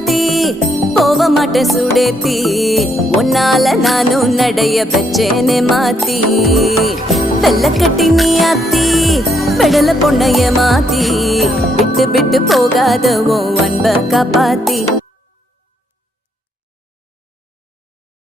மாத்தி போக மாட்டேன் சுடேத்தி உன்னால நானும் நடைய வச்சேனே மாத்தி வெள்ள கட்டி நீ ஆத்தி பெடல பொண்ணைய மாத்தி விட்டு விட்டு போகாத உன் அன்ப காப்பாத்தி